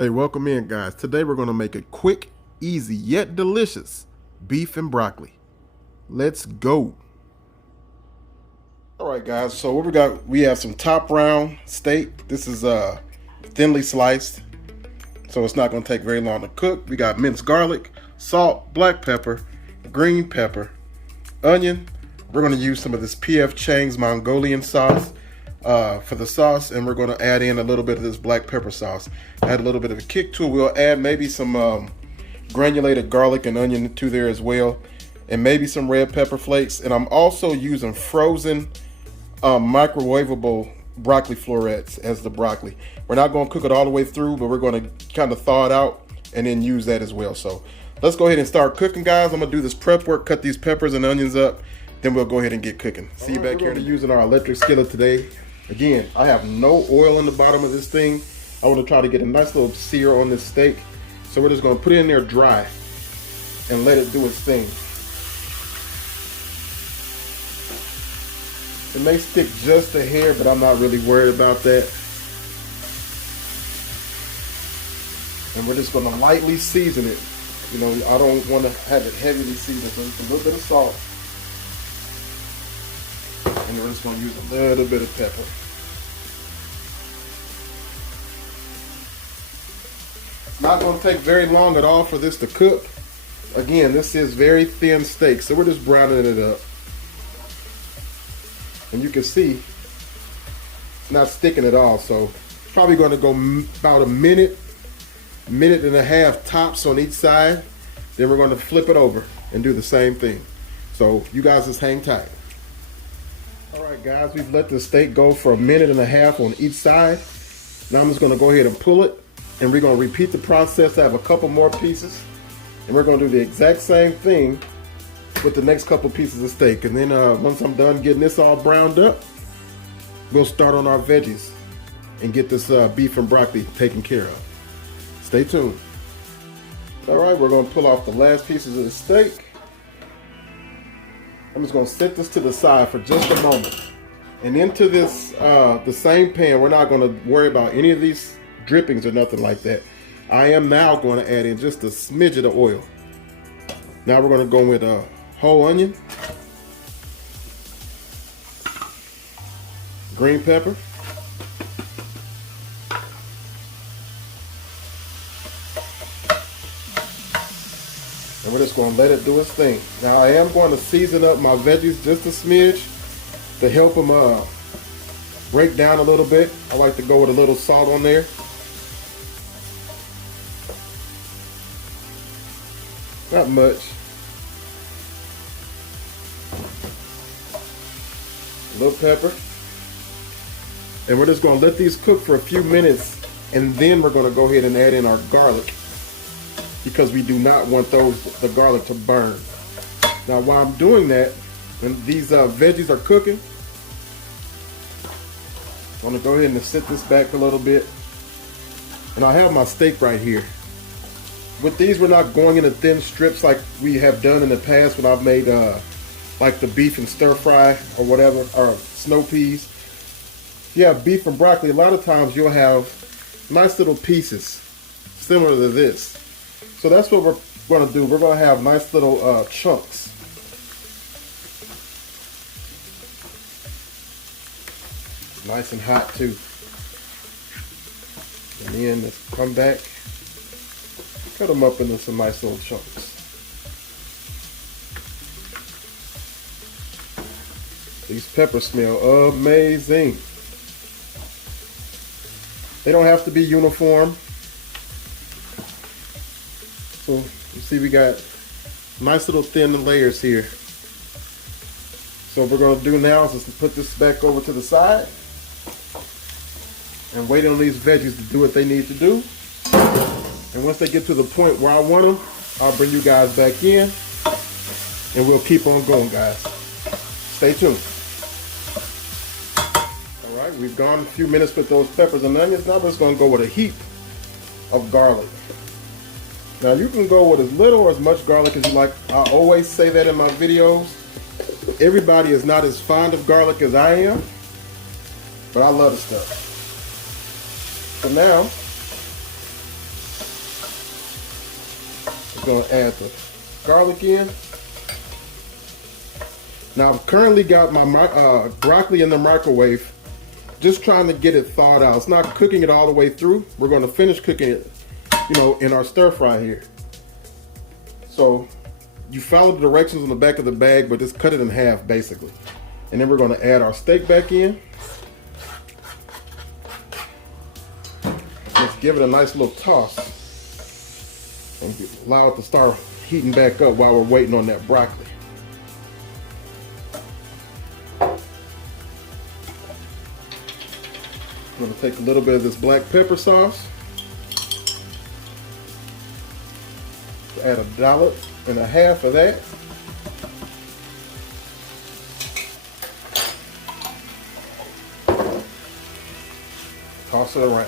Hey, welcome in, guys. Today we're going to make a quick, easy, yet delicious beef and broccoli. Let's go. All right, guys. So what we got, we have some top round steak. This is thinly sliced, so it's not going to take very long to cook. We got minced garlic, salt, black pepper, green pepper, onion. We're going to use some of this P.F. Chang's Mongolian sauce for the sauce, and we're going to add in a little bit of this black pepper sauce. Add a little bit of a kick to it. We'll add maybe some granulated garlic and onion to there as well, and maybe some red pepper flakes. And I'm also using frozen microwavable broccoli florets as the broccoli. We're not going to cook it all the way through, but we're going to kind of thaw it out and then use that as well. So let's go ahead and start cooking, guys. I'm going to do this prep work, cut these peppers and onions up, then we'll go ahead and get cooking. See you back here. Using our electric skillet today. Again, I have no oil in the bottom of this thing. I want to try to get a nice little sear on this steak. So we're just going to put it in there dry and let it do its thing. It may stick just a hair, but I'm not really worried about that. And we're just going to lightly season it. You know, I don't want to have it heavily seasoned, so just a little bit of salt. And we're just going to use a little bit of pepper. Not going to take very long at all for this to cook. Again, this is very thin steak, so we're just browning it up. And you can see it's not sticking at all, so probably going to go about a minute and a half tops on each side. Then we're going to flip it over and do the same thing. So you guys just hang tight. All right, guys, we've let the steak go for a minute and a half on each side. Now I'm just going to go ahead and pull it, and we're going to repeat the process. I have a couple more pieces, and we're going to do the exact same thing with the next couple pieces of steak. And then once I'm done getting this all browned up, we'll start on our veggies and get this beef and broccoli taken care of. Stay tuned. All right, we're going to pull off the last pieces of the steak. I'm just going to set this to the side for just a moment. And into this, the same pan, we're not going to worry about any of these drippings or nothing like that. I am now going to add in just a smidget of oil. Now we're going to go with a whole onion, green pepper, and we're just going to let it do its thing. Now I am going to season up my veggies just a smidge to help them break down a little bit. I like to go with a little salt on there. Not much. A little pepper. And we're just going to let these cook for a few minutes, and then we're going to go ahead and add in our garlic, because we do not want the garlic to burn. Now while I'm doing that, when these veggies are cooking, I'm going to go ahead and sit this back a little bit. And I have my steak right here. With these, we're not going into thin strips like we have done in the past when I've made like the beef and stir fry or whatever, or snow peas. If you have beef and broccoli, a lot of times you'll have nice little pieces similar to this. So that's what we're going to do. We're going to have nice little chunks. Nice and hot too. And then let's come back, cut them up into some nice little chunks. These peppers smell amazing. They don't have to be uniform. So you see we got nice little thin layers here. So what we're going to do now is just put this back over to the side and wait on these veggies to do what they need to do. And once they get to the point where I want them, I'll bring you guys back in and we'll keep on going, guys. Stay tuned. All right, we've gone a few minutes with those peppers and onions. Now we're just going to go with a heap of garlic. Now you can go with as little or as much garlic as you like. I always say that in my videos. Everybody is not as fond of garlic as I am, but I love the stuff. So now gonna add the garlic in. Now I've currently got my broccoli in the microwave, just trying to get it thawed out. It's not cooking it all the way through. We're gonna finish cooking it, you know, in our stir fry here. So you follow the directions on the back of the bag, but just cut it in half basically. And then we're gonna add our steak back in. Let's give it a nice little toss and allow it to start heating back up while we're waiting on that broccoli. I'm going to take a little bit of this black pepper sauce, add a dollop and a half of that. Toss it around.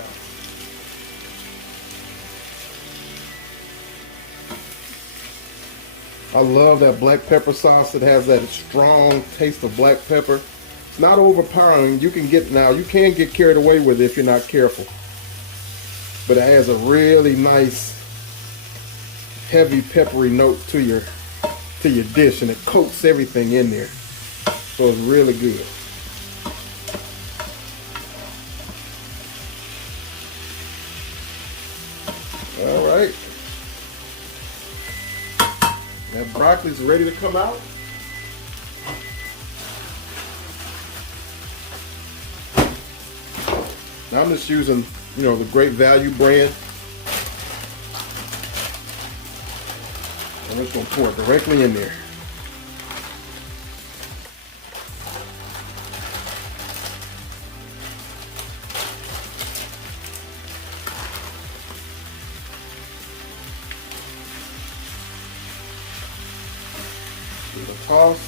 I love that black pepper sauce. It has that strong taste of black pepper. It's not overpowering. You can get carried away with it if you're not careful. But it has a really nice, heavy, peppery note to your dish, and it coats everything in there. So it's really good. All right. That broccoli's ready to come out. Now I'm just using, you know, the Great Value brand. I'm just gonna pour it directly in there. Give it a toss.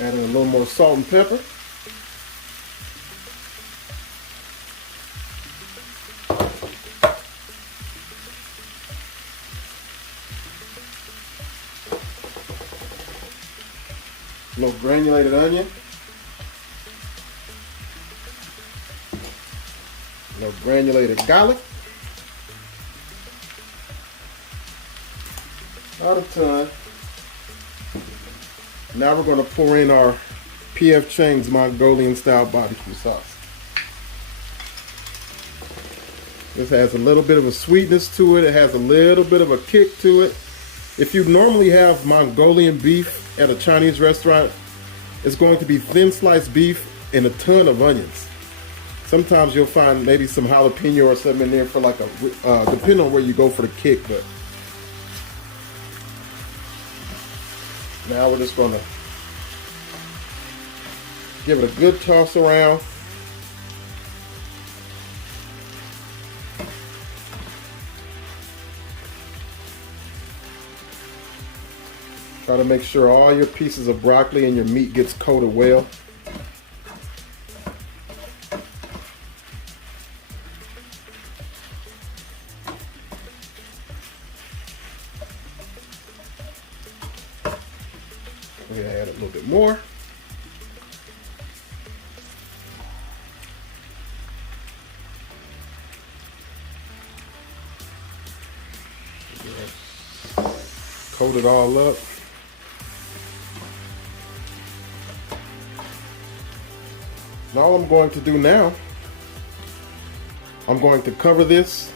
Adding a little more salt and pepper. A little granulated onion. A little granulated garlic. Not a ton. Now we're going to pour in our P.F. Chang's Mongolian style barbecue sauce. This has a little bit of a sweetness to it. It has a little bit of a kick to it. If you normally have Mongolian beef at a Chinese restaurant, it's going to be thin sliced beef and a ton of onions. Sometimes you'll find maybe some jalapeno or something in there for like a, depending on where you go for the kick, but now we're just gonna give it a good toss around. Try to make sure all your pieces of broccoli and your meat gets coated well. We're gonna add a little bit more. Coat it all up. Now all I'm going to do now, I'm going to cover this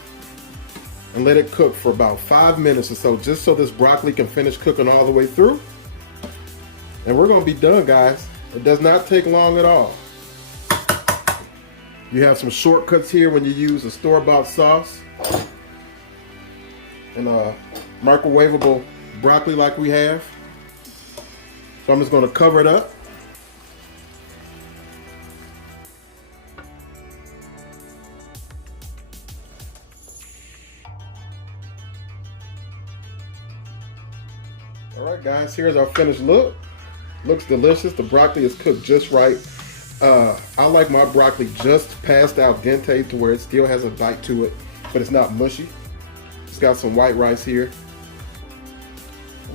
and let it cook for about 5 minutes or so, just so this broccoli can finish cooking all the way through. And we're going to be done, guys. It does not take long at all. You have some shortcuts here when you use a store-bought sauce and a microwavable broccoli like we have. So I'm just going to cover it up. All right, guys, here's our finished look. Looks delicious. The broccoli is cooked just right. I like my broccoli just past al dente to where it still has a bite to it, but it's not mushy. It's got some white rice here.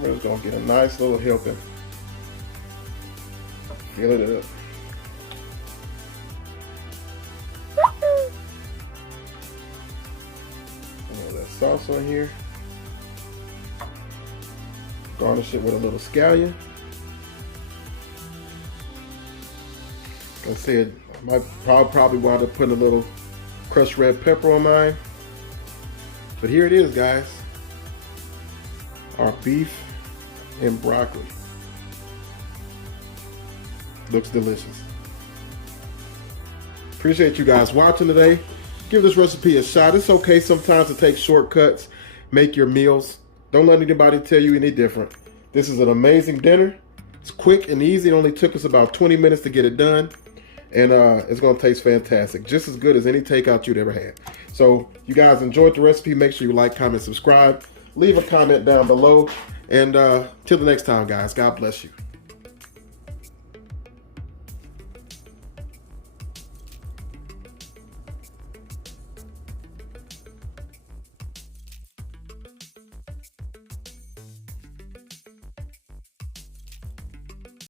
We're just gonna get a nice little helping. Fill it up. That sauce on here. Garnish it with a little scallion. Like I said, I might probably wind up putting a little crushed red pepper on mine. But here it is, guys. Our beef and broccoli. Looks delicious. Appreciate you guys watching today. Give this recipe a shot. It's okay sometimes to take shortcuts, make your meals. Don't let anybody tell you any different. This is an amazing dinner. It's quick and easy. It only took us about 20 minutes to get it done. And it's going to taste fantastic. Just as good as any takeout you'd ever had. So you guys enjoyed the recipe. Make sure you like, comment, subscribe. Leave a comment down below. And till the next time, guys, God bless you.